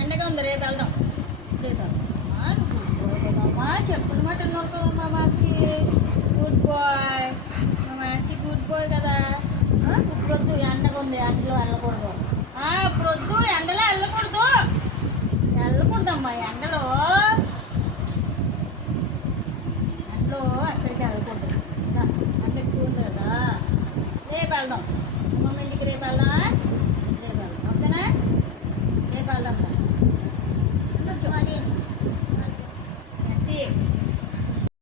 ఎండగా ఉంది, రేపు వెళ్దాం. రేపు వెళ్దామా చెప్పులు మాట నోడుకోవమ్మా. మాక్సీ గుడ్ బాయ్, మా మాక్సీ గుడ్ బాయ్ కదా. ఇప్పుడొద్దు, ఎండగా ఉంది, ఎండలో వెళ్ళకూడదు. ఇప్పుడొద్దు, ఎండలో వెళ్ళకూడదు. వెళ్ళకూడదమ్మా ఎండలో. ఎండలో అక్కడికి వెళ్ళకూడదు. అంత ఎక్కువ ఉంది కదా. రేపు వెళ్దాం, మమ్మీ ఇంటికి రేపు వెళ్దాం.